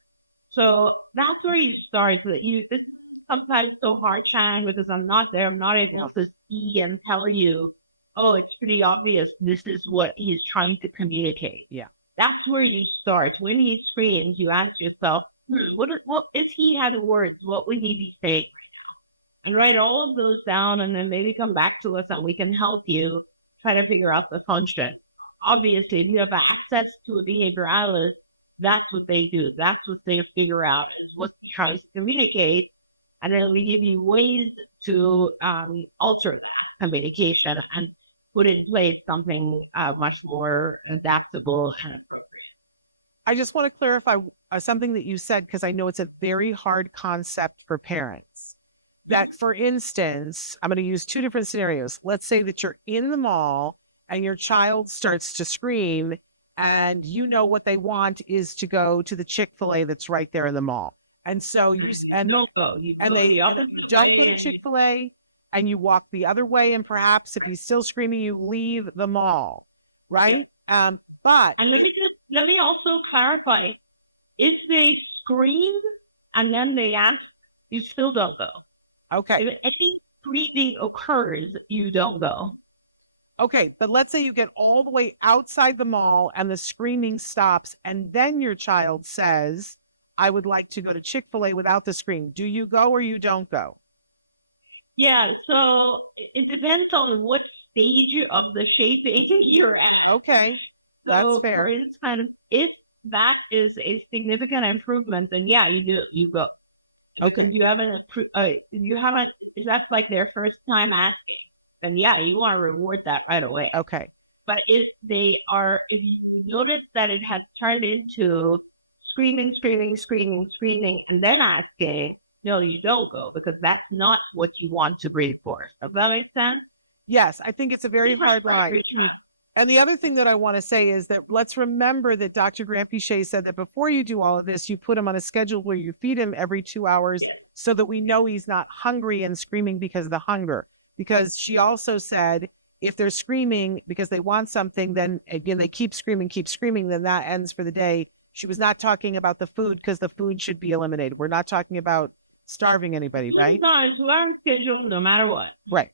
So that's where you start. This is sometimes so hard, Shannon, because I'm not there. I'm not able to see and tell you, oh, it's pretty obvious. This is what he's trying to communicate. Yeah. That's where you start. When he screams, you ask yourself, what if he had words, what would he be saying? And write all of those down and then maybe come back to us and we can help you try to figure out the function. Obviously, if you have access to a behavior analyst, that's what they do. That's what they figure out is what he tries to communicate. And then we give you ways to alter that communication and put in place something much more adaptable and appropriate. I just want to clarify something that you said, because I know it's a very hard concept for parents. That, for instance, I'm going to use two different scenarios. Let's say that you're in the mall and your child starts to scream and you know what they want is to go to the Chick-fil-A that's right there in the mall. And so they just get Chick-fil-A and you walk the other way. And perhaps if he's still screaming, you leave the mall, right? And let me also clarify, if they scream and then they ask, you still don't go. Okay. If any screaming occurs, you don't go. Okay, but let's say you get all the way outside the mall and the screaming stops, and then your child says, I would like to go to Chick-fil-A without the scream. Do you go or you don't go? Yeah, so it depends on what stage of the shaping you're at. Okay, that's fair. It's kind of, if that is a significant improvement, then yeah, you go. Okay. If that's like their first time asking, then yeah, you want to reward that right away. Okay. But if you notice that it has turned into screaming, and then asking, no, you don't go, because that's not what you want to breathe for. Does that make sense? Yes, I think it's a very hard line. And the other thing that I want to say is that let's remember that Dr. Granpeesheh said that before you do all of this, you put him on a schedule where you feed him every 2 hours so that we know he's not hungry and screaming because of the hunger. Because she also said If they're screaming because they want something, then again, they keep screaming, then that ends for the day. She was not talking about the food because the food should be eliminated. We're not talking about starving anybody, right? No, it's learn schedule no matter what. Right.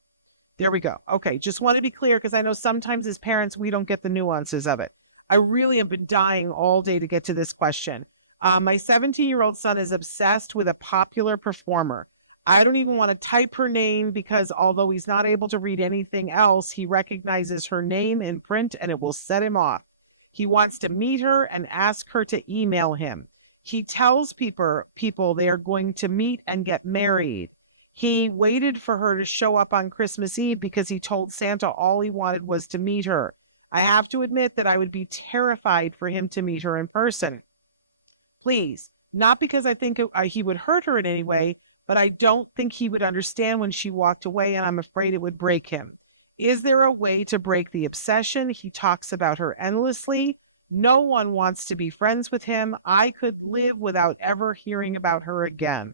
There we go. Okay. Just want to be clear because I know sometimes as parents, we don't get the nuances of it. I really have been dying all day to get to this question. My 17-year-old son is obsessed with a popular performer. I don't even want to type her name because although he's not able to read anything else, he recognizes her name in print and it will set him off. He wants to meet her and ask her to email him. He tells people they are going to meet and get married. He waited for her to show up on Christmas Eve because he told Santa all he wanted was to meet her. I have to admit that I would be terrified for him to meet her in person. Please, not because I think he would hurt her in any way, but I don't think he would understand when she walked away, and I'm afraid it would break him. Is there a way to break the obsession? He talks about her endlessly. No one wants to be friends with him. I could live without ever hearing about her again.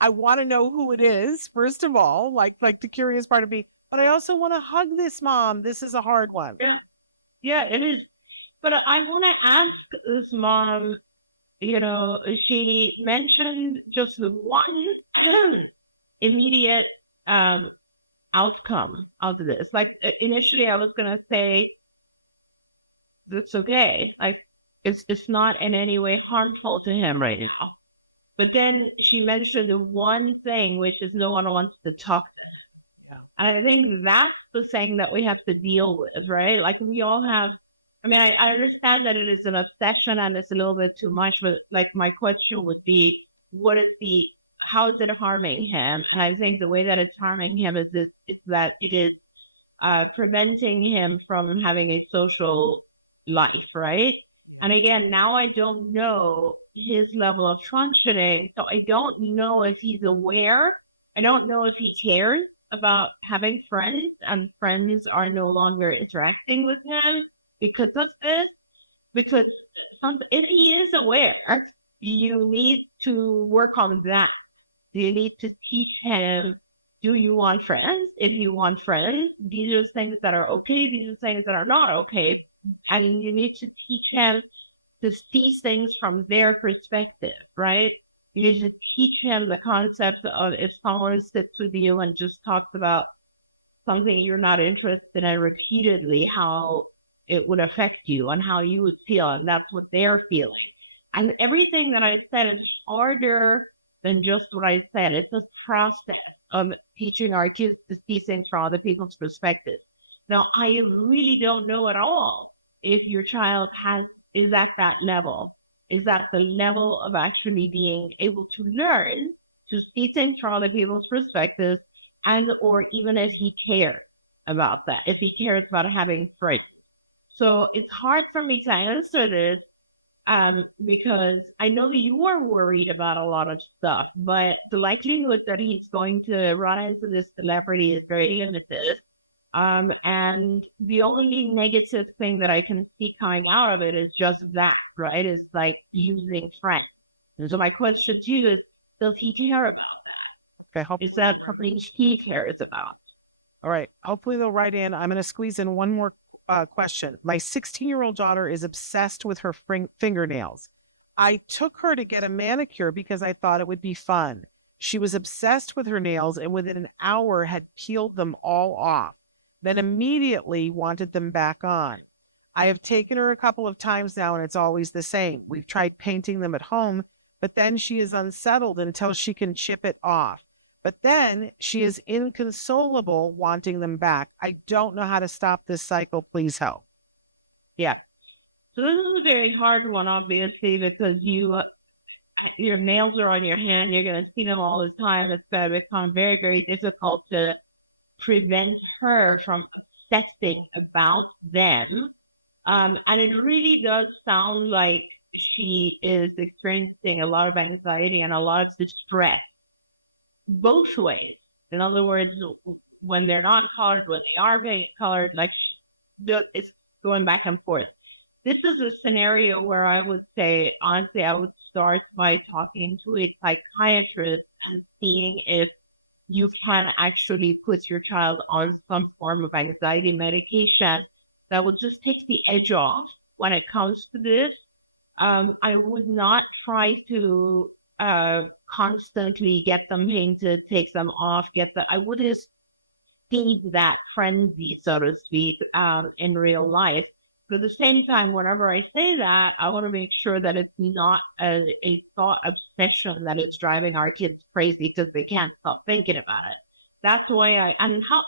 I want to know who it is, first of all, like the curious part of me, but I also want to hug this mom. This is a hard one. Yeah, it is. But I want to ask this mom, she mentioned just one immediate outcome of this. Like initially I was going to say, it's okay. Like it's not in any way harmful to him right now. But then she mentioned the one thing, which is no one wants to talk to him. And I think that's the thing that we have to deal with, right? Like we all have, I understand that it is an obsession and it's a little bit too much, but like my question would be, how is it harming him? And I think the way that it's harming him is that it is preventing him from having a social life, right? And again, now I don't know his level of functioning, so I don't know if he's aware. I don't know if he cares about having friends, and friends are no longer interacting with him because of this. Because if he is aware, you need to work on that. You need to teach him, do you want friends? If you want friends, these are things that are okay, these are things that are not okay. And you need to teach him to see things from their perspective, right? You need to teach him the concept of if someone sits with you and just talks about something you're not interested in repeatedly, how it would affect you and how you would feel. And that's what they're feeling. And everything that I said is harder than just what I said. It's a process of teaching our kids to see things from other people's perspective. Now, I really don't know at all if your child is at that level. Is that the level of actually being able to learn to see things from other people's perspectives, and or even if he cares about that, if he cares about having friends. So it's hard for me to answer this because I know that you are worried about a lot of stuff, but the likelihood that he's going to run into this celebrity is very limited. And the only negative thing that I can see coming out of it is just that, right? It's like using friends. And so my question to you is, does he care about that? Okay. Is that something he cares about? All right. Hopefully they'll write in. I'm going to squeeze in one more question. My 16-year-old daughter is obsessed with her fingernails. I took her to get a manicure because I thought it would be fun. She was obsessed with her nails and within an hour had peeled them all off, then immediately wanted them back on. I have taken her a couple of times now and it's always the same. We've tried painting them at home, but then she is unsettled until she can chip it off. But then she is inconsolable wanting them back. I don't know how to stop this cycle. Please help. Yeah. So this is a very hard one, obviously, because your nails are on your hand. You're going to see them all the time. It's going to become very, very difficult to prevent her from obsessing about them. And it really does sound like she is experiencing a lot of anxiety and a lot of distress, both ways. In other words, when they're not colored, when they are being colored, like it's going back and forth. This is a scenario where I would say, honestly, I would start by talking to a psychiatrist and seeing if you can actually put your child on some form of anxiety medication that will just take the edge off when it comes to this. I would not try to constantly get them painted, take them off, I wouldn't feed that frenzy, so to speak, in real life. But at the same time, whenever I say that, I want to make sure that it's not a thought obsession that it's driving our kids crazy because they can't stop thinking about it. That's why and how,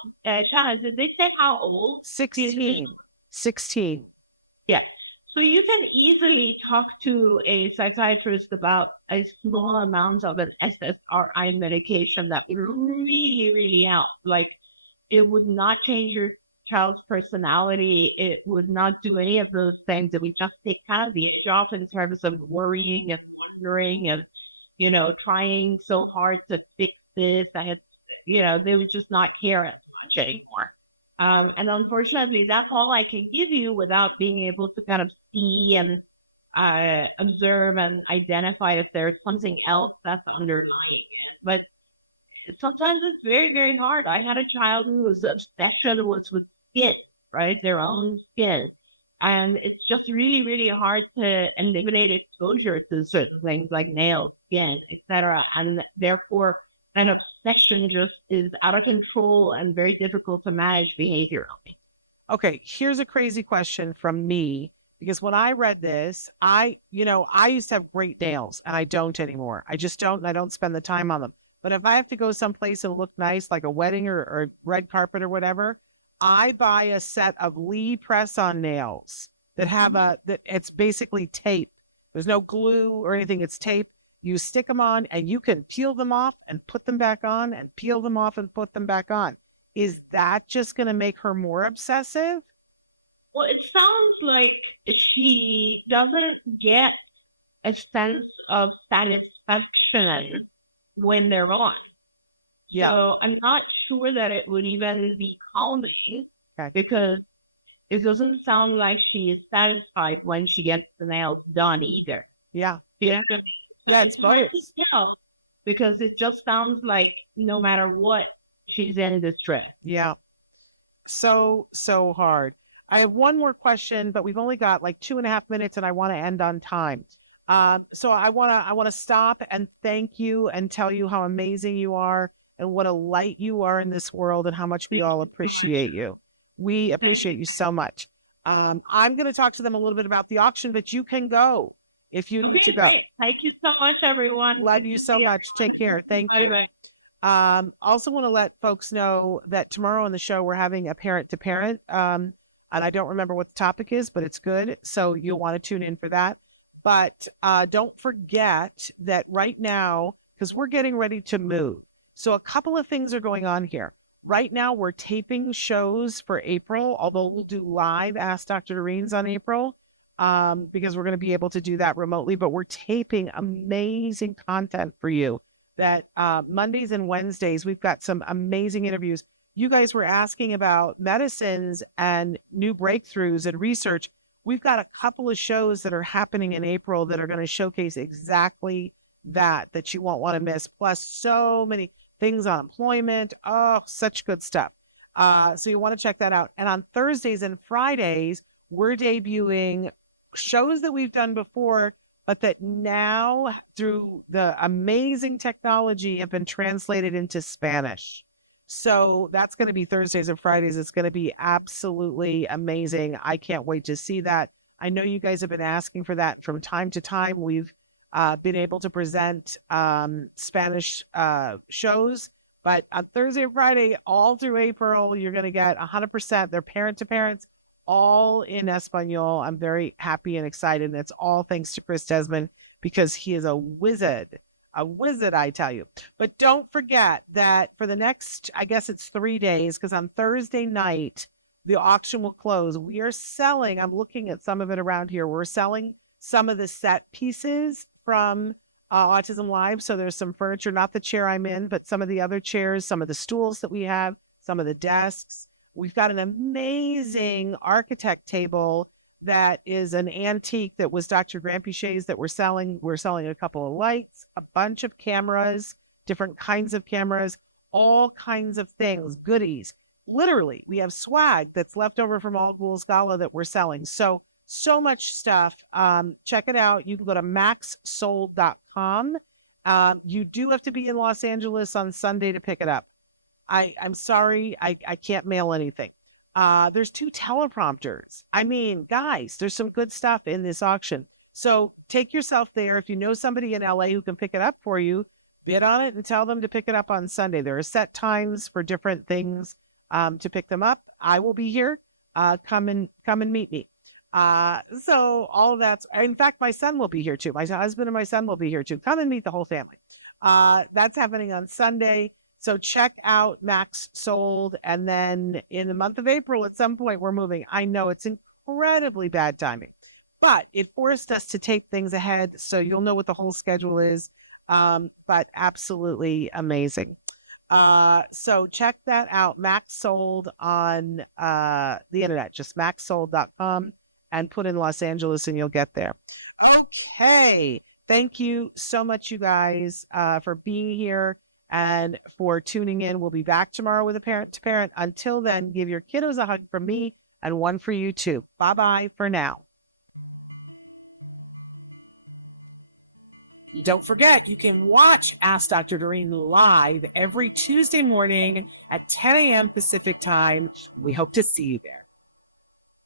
Shanna, did they say how old? 16. 16. Yeah. So you can easily talk to a psychiatrist about a small amount of an SSRI medication that would really, really help. Like, it would not change your child's personality. It would not do any of those things. It would just take kind of the edge off in terms of worrying and wondering and, trying so hard to fix this. They would just not care as much anymore. And unfortunately, that's all I can give you without being able to kind of see and observe and identify if there's something else that's underlying it. But sometimes it's very, very hard. I had a child whose obsession was with skin, right? Their own skin. And it's just really, really hard to eliminate exposure to certain things like nails, skin, etc. And therefore, an obsession just is out of control and very difficult to manage behaviorally. Okay, here's a crazy question from me, because when I read this, I used to have great nails and I don't anymore. I just don't, and I don't spend the time on them. But if I have to go someplace and look nice, like a wedding or red carpet or whatever, I buy a set of Lee press-on nails that have that it's basically tape. There's no glue or anything. It's tape. You stick them on and you can peel them off and put them back on and peel them off and put them back on. Is that just going to make her more obsessive? Well, it sounds like she doesn't get a sense of satisfaction when they're on. Yeah. So I'm not sure that it would even be calming, because it doesn't sound like she is satisfied when she gets the nails done either. Yeah. Yeah. That's right. Yeah. Because it just sounds like no matter what, she's in distress. Yeah. So hard. I have one more question, but we've only got like 2.5 minutes and I want to end on time. So I want to stop and thank you and tell you how amazing you are and what a light you are in this world and how much we all appreciate you. We appreciate you so much. I'm going to talk to them a little bit about the auction, but you can go if you need to go. Thank you so much, everyone. Love you so much. Take care. Thank you. Bye-bye. Also want to let folks know that tomorrow on the show, we're having a parent to parent. And I don't remember what the topic is, but it's good. So you'll want to tune in for that. But don't forget that right now, because we're getting ready to move. So a couple of things are going on here. Right now, we're taping shows for April, although we'll do live Ask Dr. Doreen's on April, because we're going to be able to do that remotely. But we're taping amazing content for you that Mondays and Wednesdays, we've got some amazing interviews. You guys were asking about medicines and new breakthroughs and research. We've got a couple of shows that are happening in April that are going to showcase exactly that you won't want to miss. Plus so many things on employment. Oh, such good stuff. So you want to check that out. And on Thursdays and Fridays, we're debuting shows that we've done before, but that now through the amazing technology have been translated into Spanish. So that's going to be Thursdays and Fridays. It's going to be absolutely amazing. I can't wait to see that. I know you guys have been asking for that from time to time. We've been able to present Spanish shows, but on Thursday and Friday, all through April, you're going to get 100%. They're parent to parents, all in Espanol. I'm very happy and excited. And it's all thanks to Chris Desmond, because he is a wizard, I tell you. But don't forget that for the next, I guess it's 3 days, because on Thursday night, the auction will close. We are selling, I'm looking at some of it around here. We're selling some of the set pieces from autism-live. So there's some furniture, not the chair I'm in, but some of the other chairs, some of the stools that we have, some of the desks. We've got an amazing architect table that is an antique that was Dr. Granpeesheh's that we're selling. We're selling a couple of lights, a bunch of cameras, different kinds of cameras, all kinds of things, goodies. Literally, we have swag that's left over from All Ghouls Gala that we're selling. So much stuff. Check it out. You can go to maxsold.com. You do have to be in Los Angeles on Sunday to pick it up. I'm sorry, I can't mail anything. There's 2 teleprompters. I mean, guys, there's some good stuff in this auction. So take yourself there. If you know somebody in LA who can pick it up for you, bid on it and tell them to pick it up on Sunday. There are set times for different things to pick them up. I will be here. Come and meet me. So all of that's, in fact, my son will be here too. My husband and my son will be here too. Come and meet the whole family. That's happening on Sunday. So check out Max Sold. And then in the month of April, at some point, we're moving. I know it's incredibly bad timing, but it forced us to tape things ahead. So you'll know what the whole schedule is. But absolutely amazing. So check that out. Max Sold on the internet, just maxsold.com, and put in Los Angeles and you'll get there. Okay. Thank you so much, you guys, for being here and for tuning in. We'll be back tomorrow with a parent to parent. Until then, give your kiddos a hug from me and one for you too. Bye-bye for now. Don't forget, you can watch Ask Dr. Doreen live every Tuesday morning at 10 a.m. Pacific time. We hope to see you there.